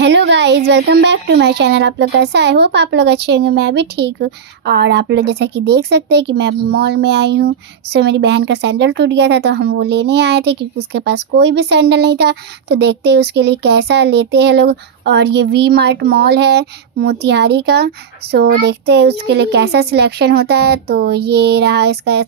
Hello guys, welcome back to my channel. आप लोग कैसा है? होप आप लोग अच्छे होंगे। मैं भी ठीक हूँ। और आप लोग जैसा कि देख सकते हैं कि मैं अभी मॉल में आई हूँ। मेरी बहन का सैंडल टूट गया था तो हम वो लेने आए थे क्योंकि उसके पास कोई भी सैंडल नहीं था। तो देखते हैं उसके लिए कैसा लेते हैं लोग। और ये वी मार्ट मॉल है मोतिहारी का। देखते हैं उसके लिए कैसा सिलेक्शन होता है। तो ये रहा इसका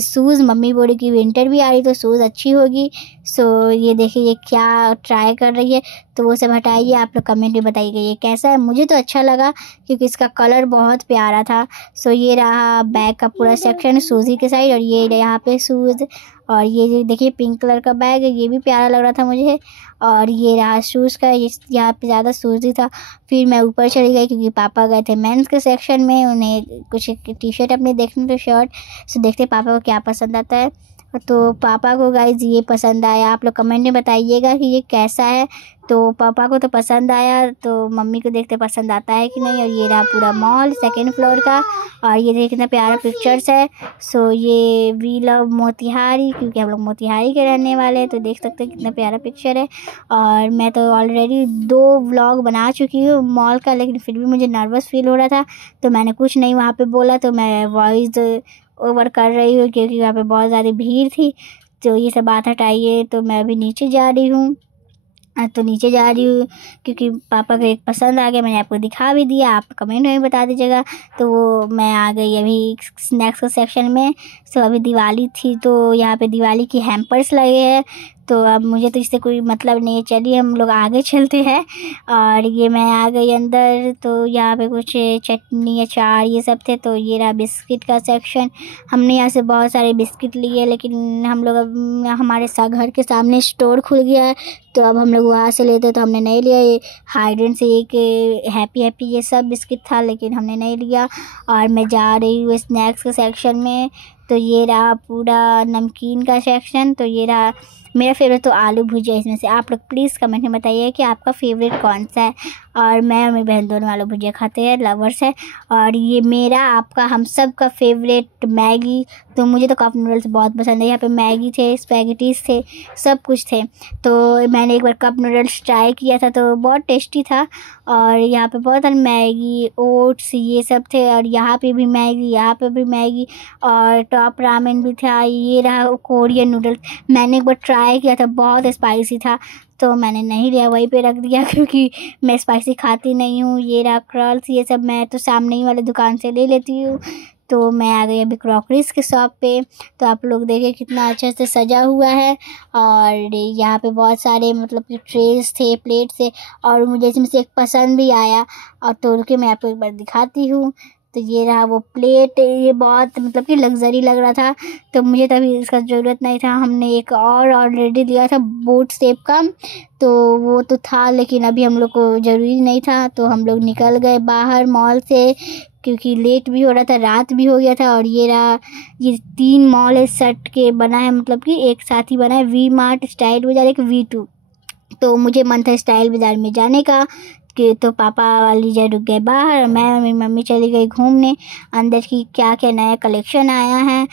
शूज़। मम्मी बोली कि विंटर भी आ रही तो शूज़ अच्छी होगी। ये देखिए ये क्या ट्राई कर रही है। तो वो सब हटाइए, आप लोग कमेंट में बताइएगा ये कैसा है। मुझे तो अच्छा लगा क्योंकि इसका कलर बहुत प्यारा था। ये रहा बैग का पूरा सेक्शन सूजी के साइड। और ये यहाँ पे शूज़। और ये देखिए पिंक कलर का बैग है, ये भी प्यारा लग रहा था मुझे। और ये रहा शूज़ का, यहाँ पे ज़्यादा सूजी था। फिर मैं ऊपर चली गई क्योंकि पापा गए थे मेंस के सेक्शन में, उन्हें कुछ टी शर्ट अपने देखने थे, शर्ट। देखते पापा को क्या पसंद आता है। तो पापा को गाइज ये पसंद आया। आप लोग कमेंट में बताइएगा कि ये कैसा है। तो पापा को तो पसंद आया, तो मम्मी को देखते पसंद आता है कि नहीं। और ये रहा पूरा मॉल सेकंड फ्लोर का। और ये देखिए कितना प्यारा पिक्चर्स है। ये वी लव मोतिहारी, क्योंकि हम लोग मोतिहारी के रहने वाले हैं। तो देख सकते हैं कितना प्यारा पिक्चर है। और मैं तो ऑलरेडी 2 व्लॉग बना चुकी हूँ मॉल का, लेकिन फिर भी मुझे नर्वस फील हो रहा था तो मैंने कुछ नहीं वहाँ पे बोला। तो मैं वॉइस ओवर कर रही हूँ क्योंकि वहाँ पे बहुत ज़्यादा भीड़ थी। तो ये सब बात हटाइए। तो मैं अभी नीचे जा रही हूँ। तो नीचे जा रही हूँ क्योंकि पापा को एक पसंद आ गया। मैंने आपको दिखा भी दिया, आप कमेंट में बता दीजिएगा। तो मैं आ गई अभी स्नैक्स के सेक्शन में। अभी दिवाली थी तो यहाँ पे दिवाली की हैम्पर्स लगे हैं। तो अब मुझे तो इससे कोई मतलब नहीं है, चलिए हम लोग आगे चलते हैं। और ये मैं आ गई अंदर। तो यहाँ पे कुछ चटनी अचार ये सब थे। तो ये रहा बिस्किट का सेक्शन। हमने यहाँ से बहुत सारे बिस्किट लिए, लेकिन हम लोग अब हमारे घर के सामने स्टोर खुल गया है तो अब हम लोग वहाँ से लेते। तो हमने नहीं लिया। ये hide and seek, happy happy ये सब बिस्किट था, लेकिन हमने नहीं लिया। और मैं जा रही हूँ स्नैक्स के सेक्शन में। तो ये रहा पूरा नमकीन का सेक्शन। तो ये रहा मेरा फेवरेट तो आलू भुजिया। इसमें से आप लोग प्लीज़ कमेंट में बताइए कि आपका फेवरेट कौन सा है। और मैं और मेरी बहन दोनों आलू भुजिया खाते हैं, लवर्स है। और ये मेरा आपका हम सब का फेवरेट मैगी। तो मुझे तो कप नूडल्स बहुत पसंद है। यहाँ पे मैगी थे, स्पैगेटीज थे, सब कुछ थे। तो मैंने एक बार कप नूडल्स ट्राई किया था तो बहुत टेस्टी था। और यहाँ पे बहुत सारे मैगी, ओट्स ये सब थे। और यहाँ पे भी मैगी, यहाँ पे भी मैगी। और टॉप रामेन भी था। ये रहा कोरियन नूडल्स। मैंने एक बार ट्राई किया था, बहुत स्पाइसी था तो मैंने नहीं लिया, वहीं पे रख दिया क्योंकि मैं स्पाइसी खाती नहीं हूँ। ये रहा क्रॉल्स, ये सब मैं तो सामने ही वाले दुकान से ले लेती हूँ। तो मैं आ गई अभी क्रॉकरीज के शॉप पे। तो आप लोग देखें कितना अच्छे से सजा हुआ है। और यहाँ पे बहुत सारे मतलब कि ट्रेस थे, प्लेट थे। और मुझे इसमें से एक पसंद भी आया और तोड़ के मैं आपको एक बार दिखाती हूँ। तो ये रहा वो प्लेट। ये बहुत मतलब कि लग्जरी लग रहा था तो मुझे तभी इसका ज़रूरत नहीं था। हमने एक और ऑलरेडी लिया था बोट शेप का, तो वो तो था लेकिन अभी हम लोग को ज़रूरी नहीं था। तो हम लोग निकल गए बाहर मॉल से क्योंकि लेट भी हो रहा था, रात भी हो गया था। और ये रहा, ये 3 मॉल है सट के बना है, मतलब कि एक साथ ही बना है। वी मार्ट, स्टाइल बाज़ार, एक V2। तो मुझे मन था स्टाइल बाज़ार में जाने का कि तो पापा वाली जगह रुक गए बाहर। मैं और मेरी मम्मी चली गई घूमने अंदर की क्या क्या नया कलेक्शन आया है।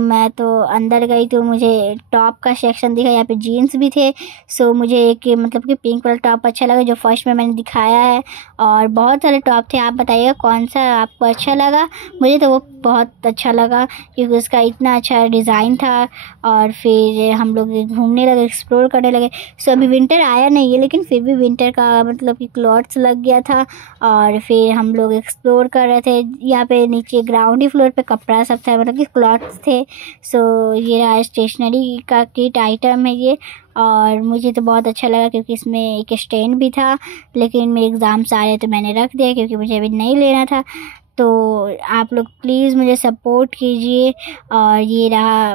मैं तो अंदर गई तो मुझे टॉप का सेक्शन दिखा, यहाँ पे जीन्स भी थे। मुझे एक मतलब कि पिंक वाला टॉप अच्छा लगा जो फर्स्ट में मैंने दिखाया है। और बहुत सारे टॉप थे, आप बताइएगा कौन सा आपको अच्छा लगा। मुझे तो वो बहुत अच्छा लगा क्योंकि उसका इतना अच्छा डिज़ाइन था। और फिर हम लोग घूमने लगे, एक्सप्लोर करने लगे। अभी विंटर आया नहीं है लेकिन फिर भी विंटर का मतलब कि क्लॉथ्स लग गया था। और फिर हम लोग एक्सप्लोर कर रहे थे। यहाँ पे नीचे ग्राउंड ही फ्लोर पे कपड़ा सब था, मतलब कि क्लॉथ्स थे। ये रहा स्टेशनरी का किट आइटम है ये। और मुझे तो बहुत अच्छा लगा क्योंकि इसमें एक स्टैंड भी था, लेकिन मेरे एग्ज़ाम्स आ रहे तो मैंने रख दिया क्योंकि मुझे अभी नहीं लेना था। तो आप लोग प्लीज़ मुझे सपोर्ट कीजिए। और ये रहा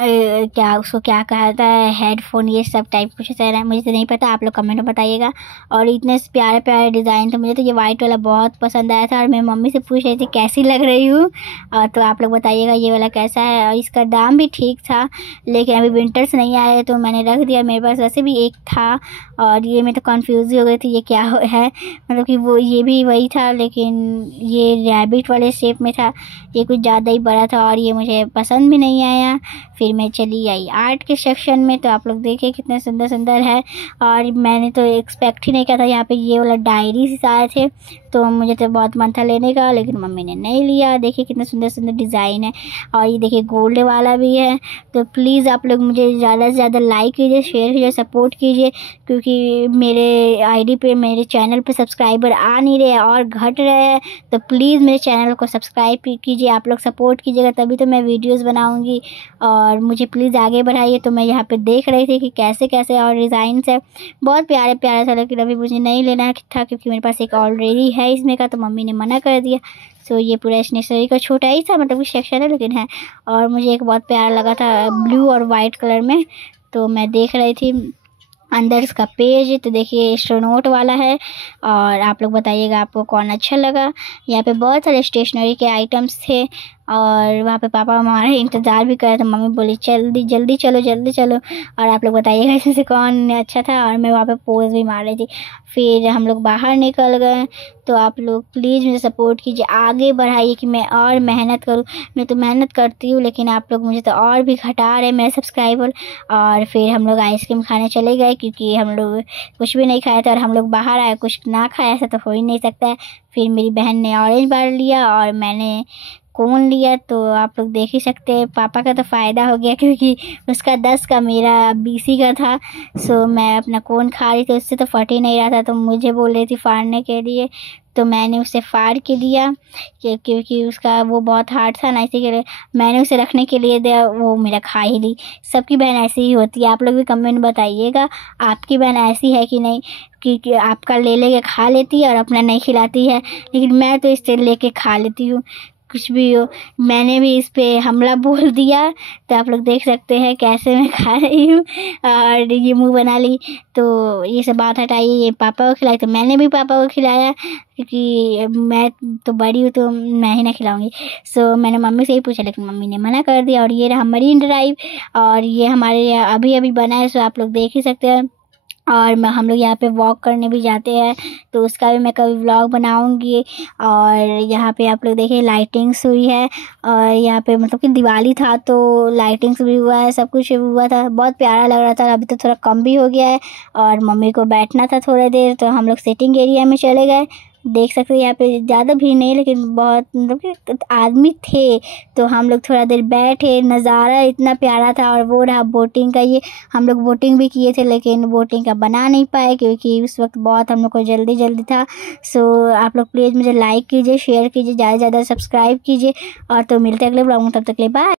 क्या उसको क्या कहता है, हेडफोन ये सब टाइप कुछ ऐसा है, मुझे तो नहीं पता, आप लोग कमेंट में बताइएगा। और इतने प्यारे प्यारे डिज़ाइन थे, मुझे तो ये वाइट वाला बहुत पसंद आया था। और मैं मम्मी से पूछ रही थी कैसी लग रही हूँ। और तो आप लोग बताइएगा ये वाला कैसा है। और इसका दाम भी ठीक था, लेकिन अभी विंटर्स नहीं आए तो मैंने रख दिया। मेरे पास वैसे भी एक था और ये मैं तो कन्फ्यूज़ हो गई थी ये क्या है, मतलब कि वो ये भी वही था लेकिन ये रैबिट वाले शेप में था। ये कुछ ज़्यादा ही बड़ा था और ये मुझे पसंद भी नहीं आया। फिर फिर मैं चली आई आर्ट के सेक्शन में। तो आप लोग देखिए कितने सुंदर सुंदर है, और मैंने तो एक्सपेक्ट ही नहीं किया था। यहाँ पे ये वाला डायरी आए थे, तो मुझे तो बहुत मन था लेने का, लेकिन मम्मी ने नहीं लिया। देखिए कितने सुंदर सुंदर डिज़ाइन है, और ये देखिए गोल्ड वाला भी है। तो प्लीज़ आप लोग मुझे ज़्यादा से ज़्यादा लाइक कीजिए, शेयर कीजिए, सपोर्ट कीजिए, क्योंकि मेरे आईडी पे, मेरे चैनल पे सब्सक्राइबर आ नहीं रहे और घट रहे हैं। तो प्लीज़ मेरे चैनल को सब्सक्राइब कीजिए, आप लोग सपोर्ट कीजिएगा, तभी तो मैं वीडियोस बनाऊंगी, और मुझे प्लीज़ आगे बढ़ाइए। तो मैं यहाँ पे देख रही थी कि कैसे कैसे और डिज़ाइंस है, बहुत प्यारे प्यारे था, लेकिन अभी मुझे नहीं लेना था क्योंकि मेरे पास एक ऑलरेडी है इसमें का, तो मम्मी ने मना कर दिया। सो ये पूरा स्टेशनरी का छोटा ही था, मतलब कि सेक्शन है, लेकिन है। और मुझे एक बहुत प्यारा लगा था ब्लू और वाइट कलर में, तो मैं देख रही थी अंदर इसका पेज। तो देखिए स्टोनोट वाला है, और आप लोग बताइएगा आपको कौन अच्छा लगा। यहाँ पे बहुत सारे स्टेशनरी के आइटम्स थे, और वहाँ पे पापा हमारे इंतज़ार भी कर रहे थे। मम्मी बोली जल्दी जल्दी चलो, जल्दी चलो। और आप लोग बताइएगा इसमें से कौन अच्छा था, और मैं वहाँ पे पोज भी मार रही थी। फिर हम लोग बाहर निकल गए। तो आप लोग प्लीज़ मुझे सपोर्ट कीजिए, आगे बढ़ाइए कि मैं और मेहनत करूँ। मैं तो मेहनत करती हूँ, लेकिन आप लोग मुझे तो और भी घटा रहे हैं मेरे सब्सक्राइबर। और फिर हम लोग आइसक्रीम खाने चले गए, क्योंकि हम लोग कुछ भी नहीं खाया था, और हम लोग बाहर आए कुछ ना खाया, ऐसा तो हो ही नहीं सकता है। फिर मेरी बहन ने ऑरेंज बार लिया और मैंने कोन लिया। तो आप लोग देख ही सकते हैं, पापा का तो फ़ायदा हो गया, क्योंकि उसका 10 का मेरा 20 का था। सो मैं अपना कोन खा रही थी, उससे तो फट ही नहीं रहा था, तो मुझे बोल रही थी फाड़ने के लिए। तो मैंने उसे फाड़ के दिया, क्योंकि उसका वो बहुत हार्ड था ना, इसी के लिए मैंने उसे रखने के लिए दिया, वो मेरा खा ही ली। सबकी बहन ऐसी ही होती है, आप लोग भी कमेंट बताइएगा आपकी बहन ऐसी है कि नहीं, कि आपका ले लेके खा लेती है और अपना नहीं खिलाती है। लेकिन मैं तो इससे लेके खा लेती हूँ, कुछ भी हो। मैंने भी इस पे हमला बोल दिया, तो आप लोग देख सकते हैं कैसे मैं खा रही हूँ, और ये मुंह बना ली। तो ये सब बात हटाइए, ये पापा को खिलाई, तो मैंने भी पापा को खिलाया, क्योंकि मैं तो बड़ी हूँ तो मैं ही ना खिलाऊंगी। सो मैंने मम्मी से ही पूछा, लेकिन मम्मी ने मना कर दिया। और ये रहा मरीन ड्राइव, और ये हमारे यहाँ अभी अभी बना है, सो आप लोग देख ही सकते हैं। और हम लोग यहाँ पे वॉक करने भी जाते हैं, तो उसका भी मैं कभी व्लॉग बनाऊंगी। और यहाँ पे आप लोग देखिए लाइटिंग्स हुई है, और यहाँ पे मतलब कि दिवाली था तो लाइटिंग्स भी हुआ है, सब कुछ हुआ था, बहुत प्यारा लग रहा था। अभी तो थोड़ा कम भी हो गया है, और मम्मी को बैठना था थोड़ी देर, तो हम लोग सिटिंग एरिया में चले गए। देख सकते हैं यहाँ पे ज़्यादा भीड़ नहीं, लेकिन बहुत मतलब कि आदमी थे, तो हम लोग थोड़ा देर बैठे। नज़ारा इतना प्यारा था। और वो रहा बोटिंग का, ये हम लोग बोटिंग भी किए थे, लेकिन बोटिंग का बना नहीं पाए, क्योंकि उस वक्त बहुत हम लोग को जल्दी जल्दी था। सो आप लोग प्लीज़ मुझे लाइक कीजिए, शेयर कीजिए, ज़्यादा से ज़्यादा सब्सक्राइब कीजिए। और तो मिलते हैं अगले ब्लॉग में, तब तक के लिए बाय।